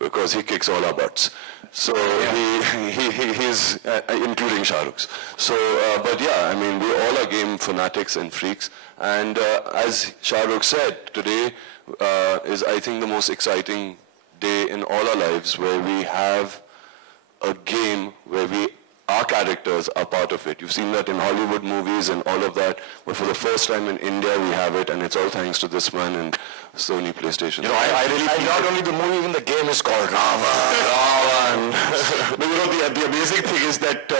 because he kicks all our butts. So he's including Shahrukh's. So, but yeah, I mean, we all are game fanatics and freaks. And as Shahrukh said, today is, I think, the most exciting day in all our lives, where we have a game where our characters are part of it. You've seen that in Hollywood movies and all of that, but for the first time in India we have it, and it's all thanks to this man and Sony PlayStation. You know, I really feel not only the movie, even the game is called Ravan. But you know, the amazing thing is that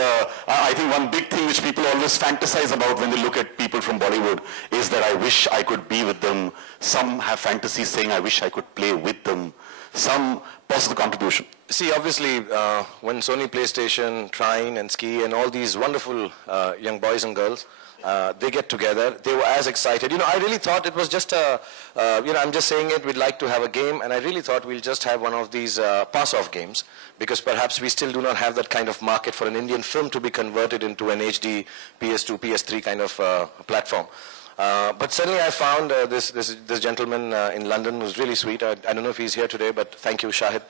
I think one big thing which people always fantasize about when they look at people from Bollywood is that I wish I could be with them. Some have fantasies saying I wish I could play with them. Some personal contribution. See, obviously, when Sony PlayStation, Trine and Ski and all these wonderful young boys and girls, they get together, they were as excited. You know, I really thought it was just I'm just saying it, we'd like to have a game, and I really thought we'll just have one of these pass-off games, because perhaps we still do not have that kind of market for an Indian film to be converted into an HD PS2, PS3 kind of platform. But suddenly I found this gentleman in London who's really sweet. I don't know if he's here today, but thank you, Shahid.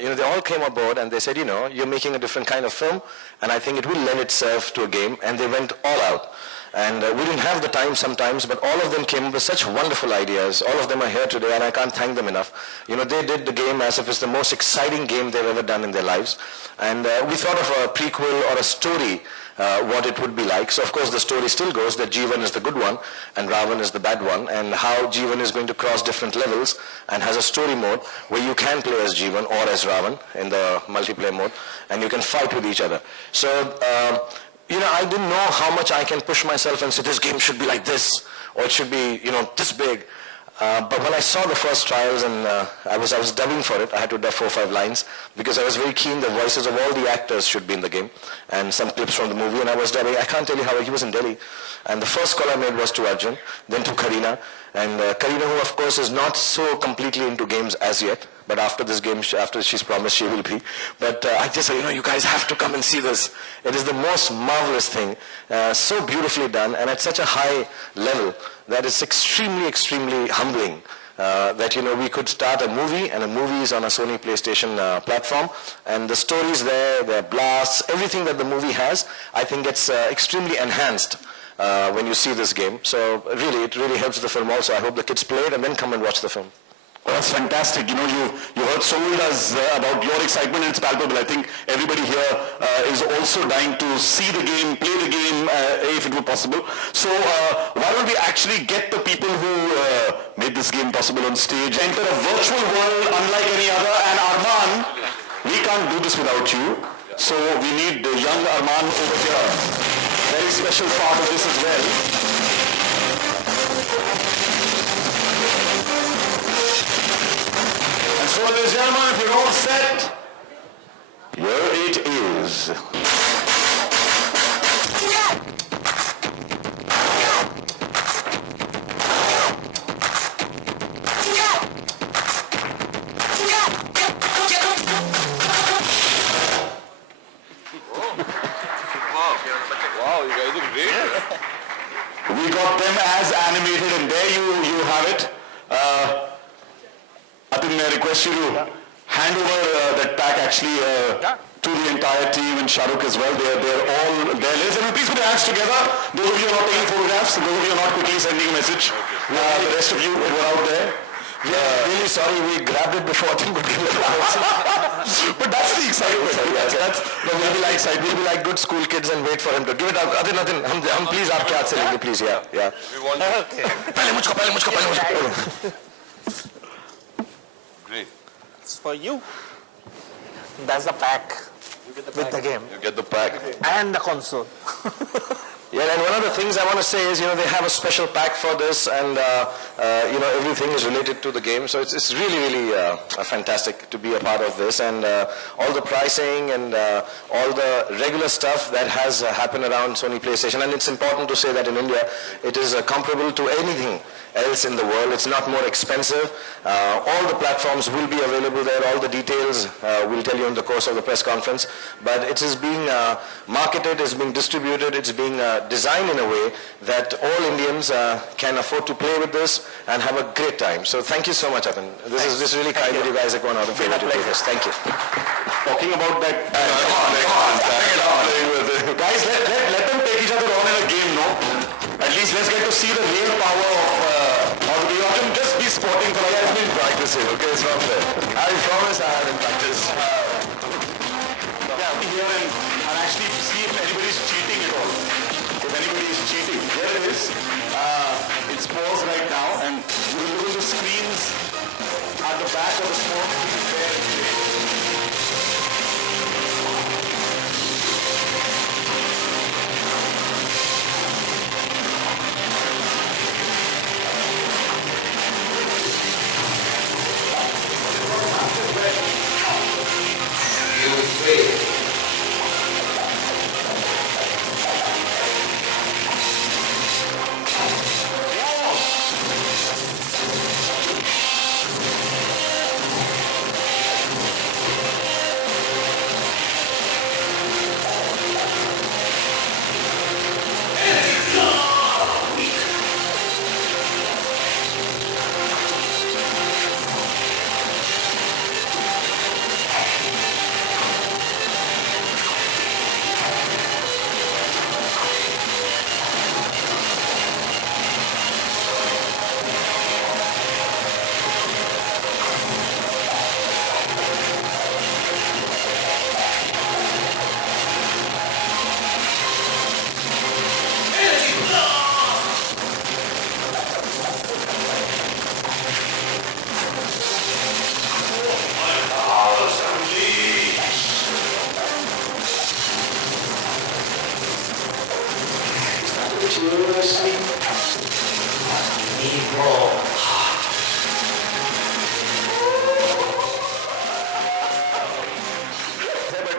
You know, they all came aboard and they said, you know, you're making a different kind of film, and I think it will lend itself to a game, and they went all out. And we didn't have the time sometimes, but all of them came up with such wonderful ideas. All of them are here today, and I can't thank them enough. You know, they did the game as if it's the most exciting game they've ever done in their lives. And we thought of a prequel or a story, what it would be like. So of course the story still goes that Jeevan is the good one and Ravan is the bad one, and how Jeevan is going to cross different levels, and has a story mode where you can play as Jeevan or as Ravan in the multiplayer mode, and you can fight with each other. So you know, I didn't know how much I can push myself and say this game should be like this, or it should be, you know, this big. But when I saw the first trials and I was dubbing for it, I had to dub 4 or 5 lines, because I was very keen the voices of all the actors should be in the game, and some clips from the movie, and I was dubbing. I can't tell you how he was in Delhi. And the first call I made was to Arjun, then to Kareena. And Kareena, who of course is not so completely into games as yet, but after this game, after she's promised she will be. But I just said, you know, you guys have to come and see this. It is the most marvelous thing, so beautifully done, and at such a high level that it's extremely, extremely humbling. That, you know, we could start a movie, and a movie is on a Sony PlayStation platform, and the stories there, the blasts, everything that the movie has, I think it's extremely enhanced when you see this game. So really, it really helps the film also. I hope the kids play it and then come and watch the film. Well, that's fantastic. You know, you heard sold us about your excitement, and it's palpable. I think everybody here is also dying to see the game, play the game, if it were possible. So why don't we actually get the people who made this game possible on stage, enter a virtual world unlike any other, and Arman, we can't do this without you. So we need young Arman over here. Very special part of this as well. So ladies and gentlemen, if you're all set, here it is. Wow, you guys are great. We got them as animated, and there you have it. Atin, may I request you to hand over that pack actually to the entire team, and Shahrukh as well. They're all there. Ladies and gentlemen, please put your hands together. Those of you who are not taking photographs, those of you who are not quickly sending a message, the rest of you who are out there. Really sorry, we grabbed it before Tim could give it out. But that's the excitement. We'll be like good school kids and wait for him to give it out. Nothing. हम please आपके हाथ से लेंगे, please, yeah. We want पहले मुझको. Great. It's for you. That's the pack with the game. You get the pack. And the console. Yeah, and one of the things I want to say is, you know, they have a special pack for this, and you know, everything is related to the game. So it's really, really fantastic to be a part of this, and all the pricing and all the regular stuff that has happened around Sony PlayStation. And it's important to say that in India, it is comparable to anything else in the world. It's not more expensive. All the platforms will be available there. All the details we'll tell you in the course of the press conference. But it is being marketed, it's being distributed, it's being designed in a way that all Indians can afford to play with this and have a great time. So thank you so much, Atin. This is really kind of you guys have gone out of favor to play this. Thank you. Talking about that, guys, let them take each other on in a game, no? At least let's get to see the real power of the game. Arjun, just be sporting for us. I've been practicing, okay? It's not fair. I promise I haven't practiced. Yeah, be here and actually see if anybody's cheating at all. If anybody is cheating. Here it is. It's paused right now, and you will look at the screens at the back of the phone.